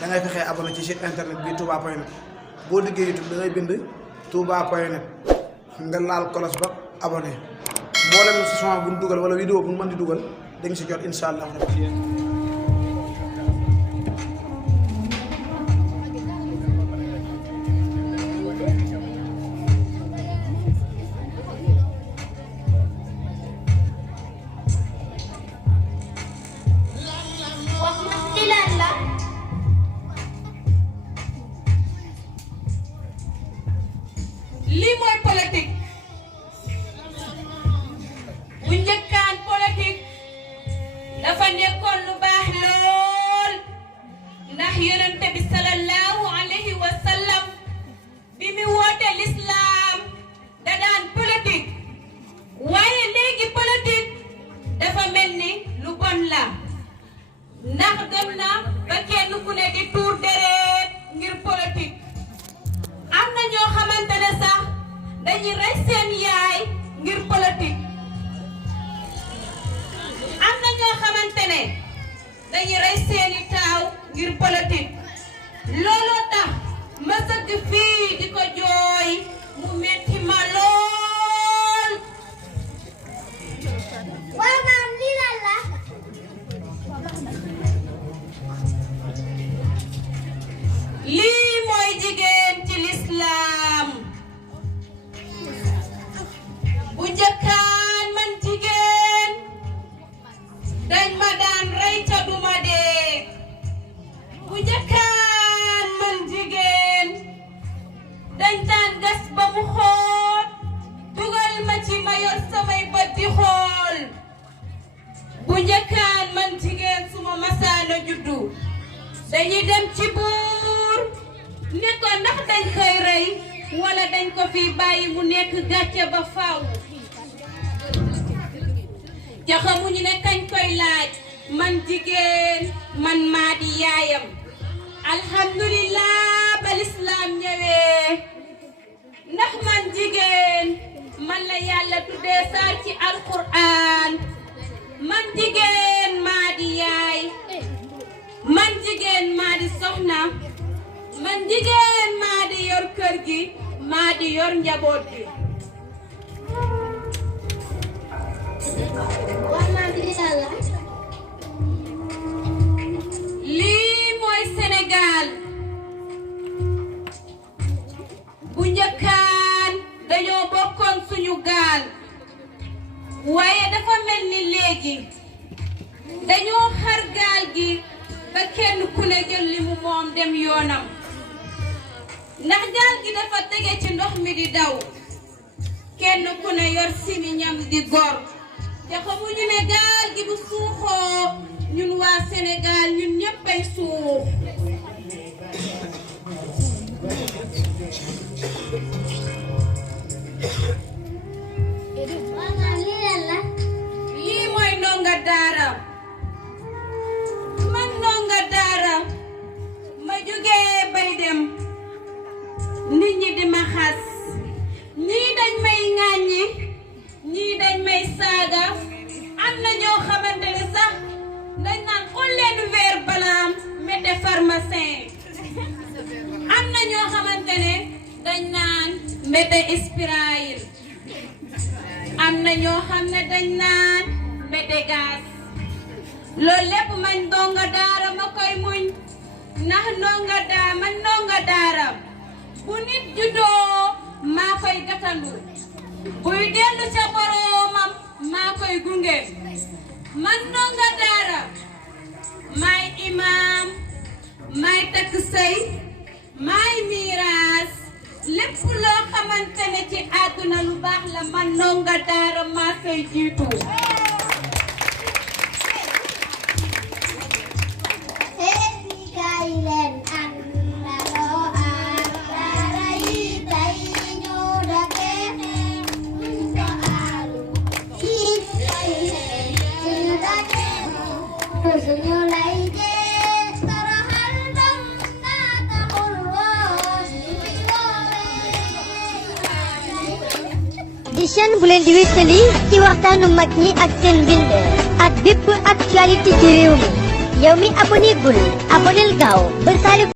da ngay fexee abonné ci site internet bi touba.net boo liggéey YouTube da ngay bind touba.net nga laal kolos ba abonné mboolem son bu ñu dugal wala vidéo bu ñu mën di dugal da nga si jot incha allah rabbi. lii mooy politique bu njëkkaan politique dafa nekkoon lu baax lool ndax yonente bi sallallahu alayhi wa sallam bi mu woote lislaam da daan politique waaye léegi politique dafa mel ni lu bon la ndax dem na ba kenn ku ne di tuur deret ngir politique am na ñoo xamante ne sax dañuy rey seen yaay ngir politique am na ñoo xamante ne dañuy rey seeni taaw ngir politique looloo tax ma sëgg fii di ko jooy mu metti ma lool. waaw maam lii lan la. lii mooy jigéen ci lislaam bu njëkkaan man jigéen dañ ma daan rey ca duma dee bu njëkkaan man jigéen dañ daan gas ba mu xóot dugal ma ci ma yor samay bët di xool bu njëkkaan man jigéen suma masaana juddu dañuy dem ci buur ne ko ndax dañ koy rey wala dañ ko fi bàyyi mu nekk gàcce ba faaw ca xamuñu ne kañ koy laaj man jigéen man maa di yaayam alhamdulillah ba lislaam ñëwee ndax man jigéen man la yàlla tuddee saa ci alquran man jigéen maa di yaay man jigéen maa di soxna man jigéen maa di yor kër gi maa di yor njaboot gi. waaw maam lii lan la. lii mooy Sénégal bu njëkkaan dañoo bokkoon suñu gaal waaye dafa mel ni léegi dañoo xar gaal gi ba kenn ku ne jël li mu moom dem yoonam ndax gaal gi dafa tege ci ndox mi di daw kenn ku ne yor simiñam di gor te xamuñu ne gaal gi bu suuxoo ñun waa Sénégal ñun ñëppay suux. waaw maam lii lan la. lii mooy ndonga daara man ndonga daara ma jógee bay dem nit ñi di ma xas ñii dañ may ŋàññi ñii dañ may saaga am na ñoo xamante ne sax dañ naan xool leen verre balaam mette pharmacien am na ñoo xamante ne dañ naan mette Israël am na ñoo xam ne dañ naan mbete gaas loolu lépp man ndonga daara ma koy muñ ndax man ndonga daara bu nit juddoo maa koy gatandu buy dellu ca boroomam maa koy gunge man ndonga daara maay imaam maay takk sëy maay miiraas lépp loo xamante ne ci àdduna lu baax la man ndonga daara maa koy jiitu. kaay leen àndandoo ak daara yi tey ñu dëkkee buñ ko aalu fii tey suñu dëkkee du suñu lay jee toroxal dam naa taxul woon di woowee. di chaîne bu leen di wéttali ci waxtaanu mag ñi ak seen mbind ak bépp actualité ci réew mi yow mi abonné gul abonneel gaaw ba